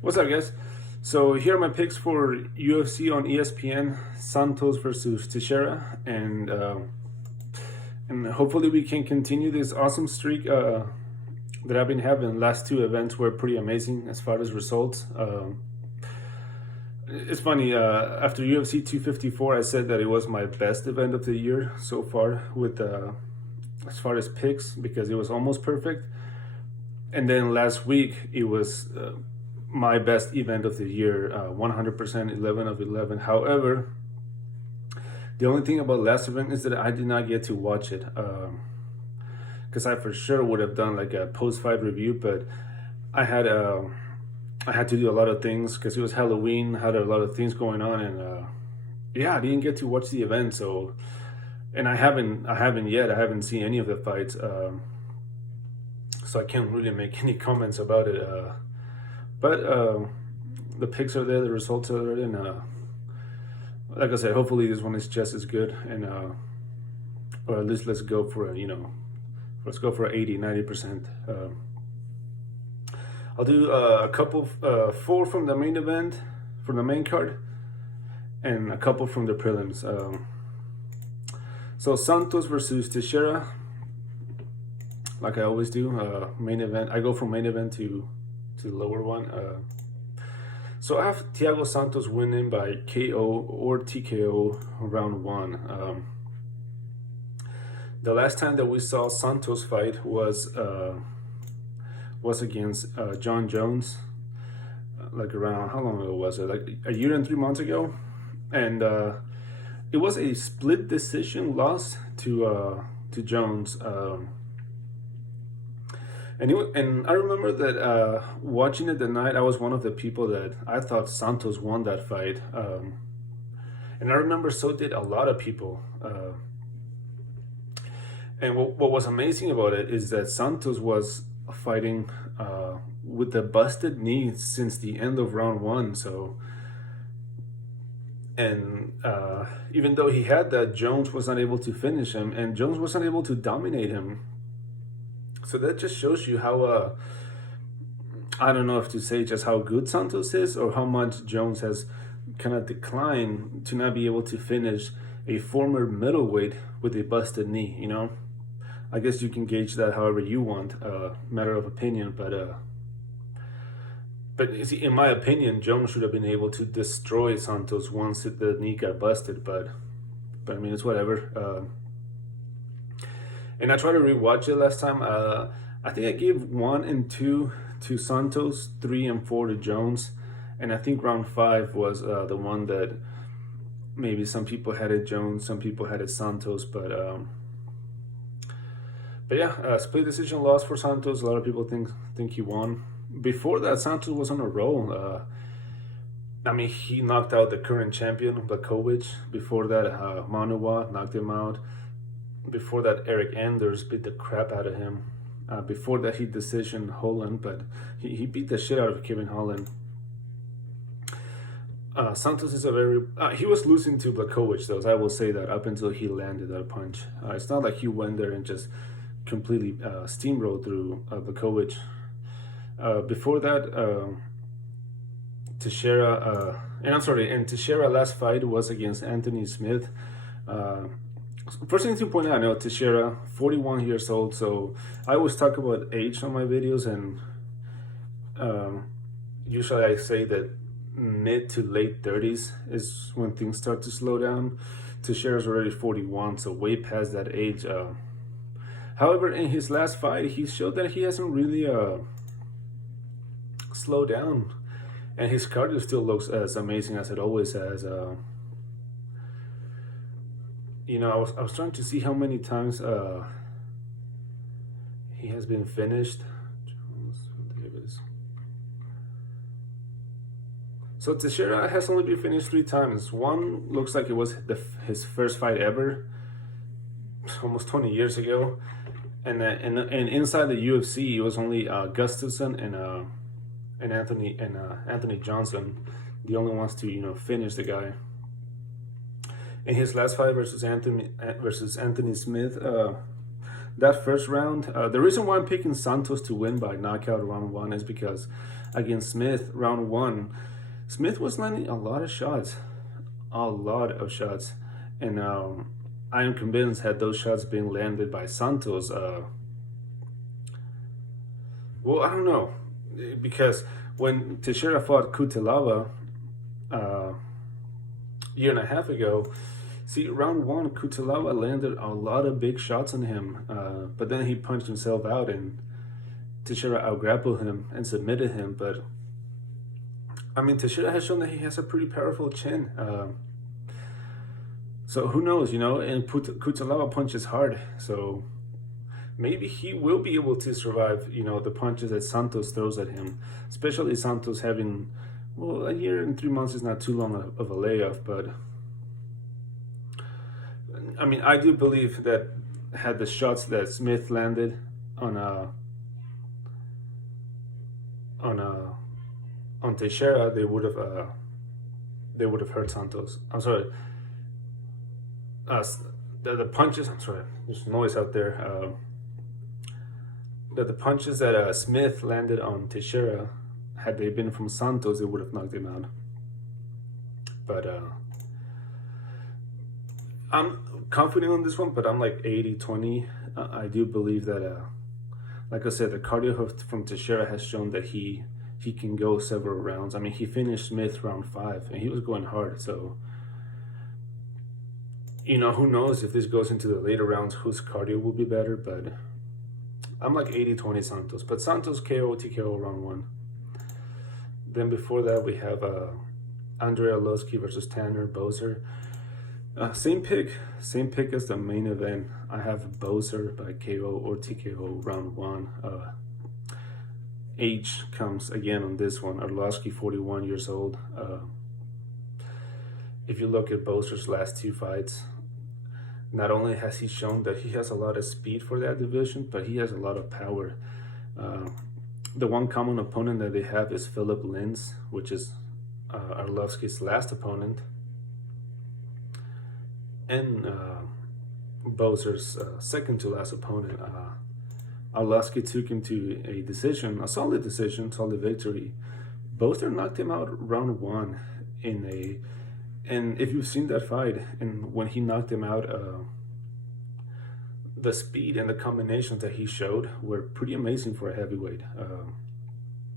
What's up, guys? So here are my picks for UFC on ESPN: Santos versus Teixeira, and hopefully we can continue this awesome streak that I've been having. Last two events were pretty amazing as far as results. It's funny. After UFC 254, I said that it was my best event of the year so far with as far as picks because it was almost perfect. And then last week it was my best event of the year, 100% 11 of 11. However, the only thing about last event is that I did not get to watch it because I for sure would have done like a post-fight review, but I had to do a lot of things because it was Halloween, had a lot of things going on, and yeah, I didn't get to watch the event. So, and I haven't seen any of the fights. So I can't really make any comments about it. But the picks are there, the results are there, and like I said, hopefully this one is just as good, and or at least let's go for let's go for 80-90%. I'll do a couple, 4 from the main event, from the main card, and a couple from the prelims. So Santos versus Teixeira. Like I always do, main event. I go from main event to the lower one. So I have Thiago Santos winning by KO or TKO round 1. The last time that we saw Santos fight was against John Jones, like around, how long ago was it? Like a year and 3 months ago, and it was a split decision loss to Jones. And I remember that watching it the night, I was one of the people that I thought Santos won that fight. And I remember so did a lot of people. And what was amazing about it is that Santos was fighting with the busted knee since the end of round 1. So, and even though he had that, Jones was not able to finish him, and Jones was not able to dominate him. So that just shows you how, I don't know if to say just how good Santos is or how much Jones has kind of declined to not be able to finish a former middleweight with a busted knee, I guess you can gauge that however you want, matter of opinion, but you see, in my opinion, Jones should have been able to destroy Santos once the knee got busted, but I mean, it's whatever. And I tried to rewatch it last time. I think I gave 1 and 2 to Santos, 3 and 4 to Jones, and I think round 5 was the one that maybe some people had it Jones, some people had it Santos, but yeah, split decision loss for Santos. A lot of people think he won. Before that, Santos was on a roll. I mean, he knocked out the current champion, Blakovic. Before that, Manuwa knocked him out. Before that, Eric Anders beat the crap out of him. Before that, he decisioned Holland, but he beat the shit out of Kevin Holland. Santos is a very... he was losing to Blakovic, though, so I will say that, up until he landed that punch. It's not like he went there and just completely steamrolled through Blakovic. Before that, Teixeira... and Teixeira last fight was against Anthony Smith. First thing to point out, Teixeira, 41 years old, so I always talk about age on my videos, and usually I say that mid to late 30s is when things start to slow down. Teixeira's already 41, so way past that age. However, in his last fight, he showed that he hasn't really slowed down, and his cardio still looks as amazing as it always has. I was trying to see how many times he has been finished. So Teixeira has only been finished 3 times. One looks like it was his first fight ever, almost 20 years ago, and inside the UFC it was only Gustafsson and Anthony Johnson, the only ones to finish the guy. In his last fight versus Anthony Smith, that first round, the reason why I'm picking Santos to win by knockout round 1 is because against Smith, round one. Smith was landing a lot of shots, and I am convinced had those shots been landed by Santos, well, I don't know, because when Teixeira fought Cutelaba year and a half ago, see, round one, Cutelaba landed a lot of big shots on him, but then he punched himself out and Teixeira outgrappled him and submitted him. But I mean, Teixeira has shown that he has a pretty powerful chin. So who knows, you know, and Cutelaba punches hard. So maybe he will be able to survive, you know, the punches that Santos throws at him, especially Santos having, well, a year and 3 months is not too long of a layoff, but I mean, I do believe that had the shots that Smith landed on Teixeira, they would have hurt Santos. I'm sorry. The punches. I'm sorry. There's noise out there. The punches that Smith landed on Teixeira, had they been from Santos, it would have knocked him out. But I'm confident on this one, but I'm like 80-20. I do believe that, like I said, the cardio from Teixeira has shown that he can go several rounds. I mean, he finished Smith round 5, and he was going hard. So, you know, who knows if this goes into the later rounds, whose cardio will be better. But I'm like 80-20 Santos. But Santos KO, TKO round 1. Then before that, we have Arlovski versus Tanner Boser. Same pick as the main event. I have Boser by KO or TKO round 1. Age comes again on this one. Arlovski, 41 years old. If you look at Boser's last 2 fights, not only has he shown that he has a lot of speed for that division, but he has a lot of power. The one common opponent that they have is Philip Lins, which is Arlovski's last opponent, and Boser's second to last opponent. Arlovski took him to a decision, a solid decision, solid victory. Boser knocked him out round 1 and if you've seen that fight, and when he knocked him out, the speed and the combinations that he showed were pretty amazing for a heavyweight.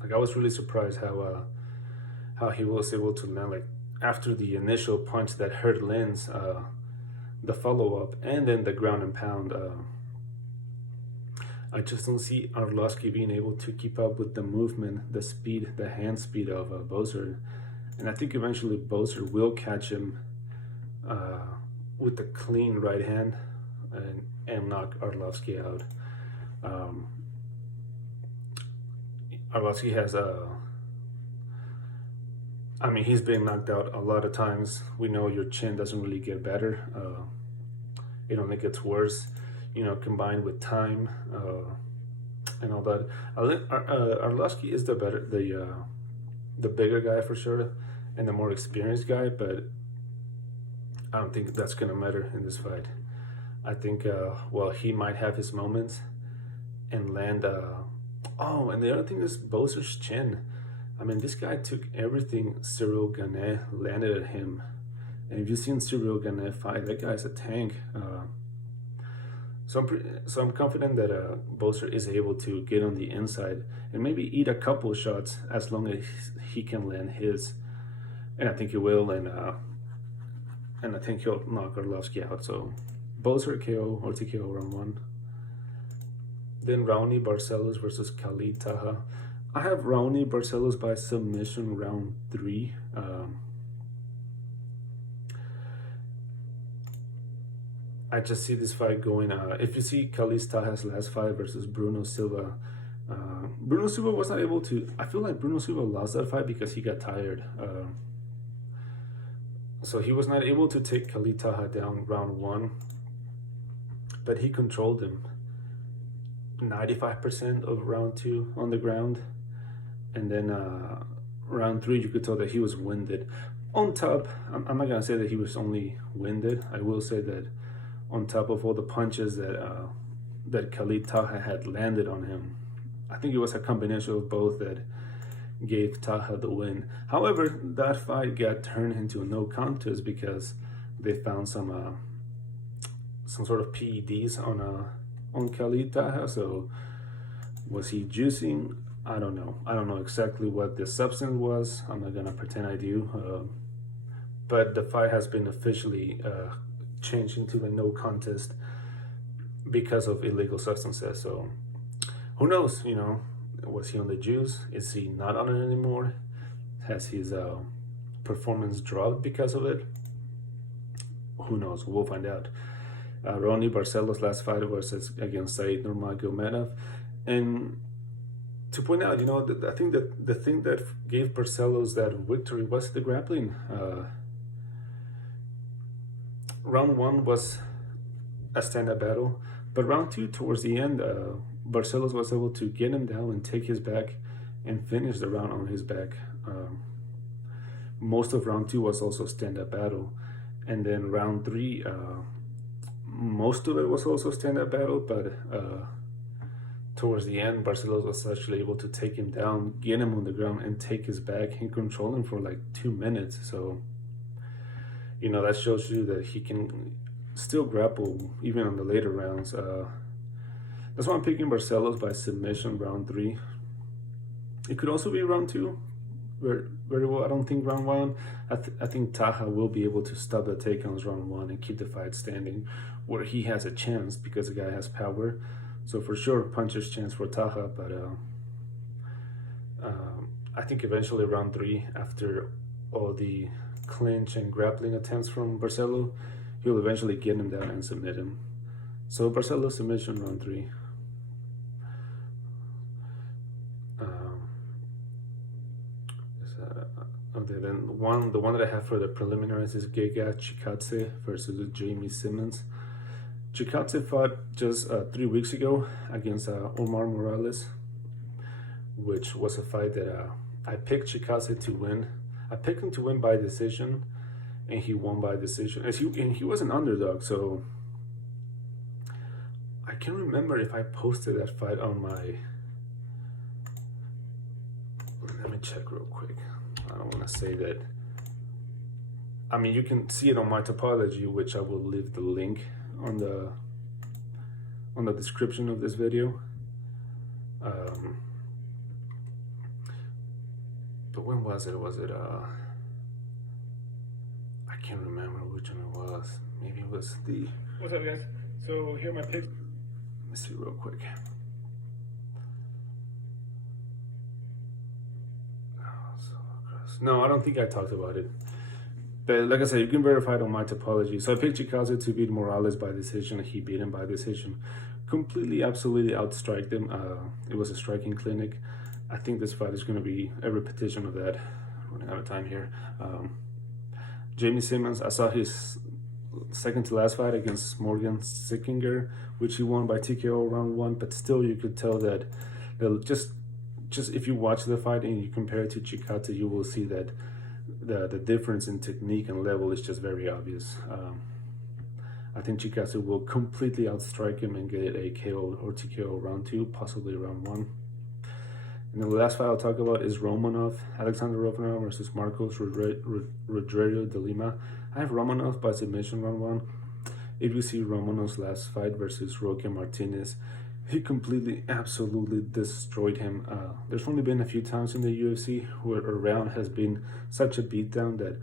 Like, I was really surprised how he was able to land, like, after the initial punch that hurt Lins, the follow-up, and then the ground and pound. I just don't see Arlovski being able to keep up with the movement, the speed, the hand speed of Boser. And I think eventually Boser will catch him with the clean right hand and knock Arlovski out. Arlovski has I mean, he's been knocked out a lot of times. We know your chin doesn't really get better. It only gets worse, you know, combined with time and all that. Arlovski is the bigger guy for sure, and the more experienced guy, but I don't think that's gonna matter in this fight. I think, well, he might have his moments and land. Oh, and the other thing is Boser's chin. I mean, this guy took everything Cyril Gane landed at him. And if you've seen Cyril Gane fight, that guy's a tank. So I'm confident that Boser is able to get on the inside and maybe eat a couple shots as long as he can land his. And I think he will, and I think he'll knock Arlovski out. So Boser KO or TKO round 1. Then Raoni Barcelos versus Khalid Taha. I have Raoni Barcelos by submission round 3. I just see this fight going. If you see Khalid Taha's last fight versus Bruno Silva, Bruno Silva was not able to. I feel like Bruno Silva lost that fight because he got tired. So he was not able to take Khalid Taha down round 1, but he controlled him 95% of round 2 on the ground. And then round 3, you could tell that he was winded. On top, I'm not going to say that he was only winded. I will say that on top of all the punches that Khalid Taha had landed on him, I think it was a combination of both that gave Taha the win. However, that fight got turned into a no contest because they found some sort of PEDs on Khalid Taha. So was he juicing? I don't know. I don't know exactly what the substance was. I'm not gonna pretend I do. But the fight has been officially changed into a no contest because of illegal substances. So who knows? You know, was he on the juice? Is he not on it anymore? Has his performance dropped because of it? Who knows? We'll find out. Ronnie Barcelos' last fight was against Said Nurmagomedov, and to point out, you know, I think that the thing that gave Barcelos that victory was the grappling. Round 1 was a stand-up battle, but round 2, towards the end, Barcelos was able to get him down and take his back and finish the round on his back. Most of round 2 was also stand-up battle, and then round 3, most of it was also stand-up battle, but towards the end, Barcelos was actually able to take him down, get him on the ground, and take his back and control him for like 2 minutes. So, you know, that shows you that he can still grapple even on the later rounds. That's why I'm picking Barcelos by submission round 3. It could also be round 2. Very well. I don't think round 1. I think Taha will be able to stop the takedowns round 1 and keep the fight standing, where he has a chance because the guy has power. So for sure, puncher's chance for Taha. But I think eventually round 3, after all the clinch and grappling attempts from Barcelos, he'll eventually get him down and submit him. So Barcelos submission round 3. Okay, then the one that I have for the preliminaries is Chikadze versus Jamie SImmons. Chikadze fought just 3 weeks ago against Omar Morales, which was a fight that I picked Chikadze to win. I picked him to win by decision, and he won by decision. And he was an underdog, so I can't remember if I posted that fight on my... Let me check real quick. I don't want to say that. I mean, you can see it on my topology, which I will leave the link on the description of this video. But when was it? Was it I can't remember which one it was. Maybe it was the... What's up, guys? So here are my picks. Let me see real quick. No, I don't think I talked about it. But like I said, you can verify it on my topology. So I picked Chikadze to beat Morales by decision. He beat him by decision. Completely, absolutely outstriked him. It was a striking clinic. I think this fight is going to be a repetition of that. Running out of time here. Jamie SImmons, I saw his second to last fight against Morgan Sickinger, which he won by TKO round 1. But still, you could tell that just if you watch the fight and you compare it to Chikadze, you will see that the difference in technique and level is just very obvious. I think Chikadze will completely outstrike him and get a KO or TKO round 2, possibly round 1. And then the last fight I'll talk about is Alexander Romanov versus Marcos Rodrigo de Lima. I have Romanov by submission round 1. If you see Romanov's last fight versus Roque Martinez, he completely, absolutely destroyed him. There's only been a few times in the UFC where a round has been such a beatdown that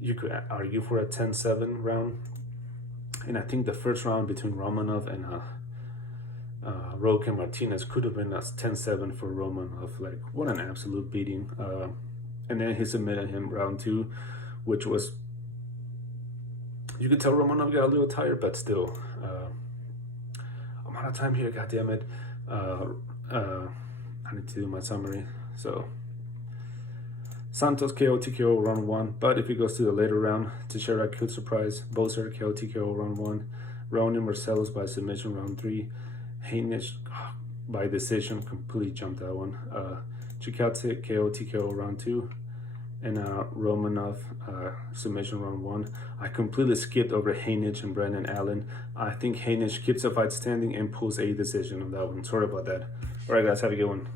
you could argue for a 10-7 round. And I think the first round between Romanov and Roque Martinez could have been a 10-7 for Romanov. Like, what an absolute beating. And then he submitted him round 2, which was... You could tell Romanov got a little tired, but still... I'm out of time here, goddammit. I need to do my summary. So, Santos KO TKO round 1, but if it goes to the later round, Teixeira could surprise. Boser KO TKO round 1. Ronnie Barcelos by submission round 3. Heinisch by decision, completely jumped that one. Chikadze KO TKO round 2. And Romanov submission round 1. I completely skipped over Heinisch and Brendan Allen. I think Heinisch keeps the fight standing and pulls a decision on that one. Sorry about that. All right, guys, have a good one.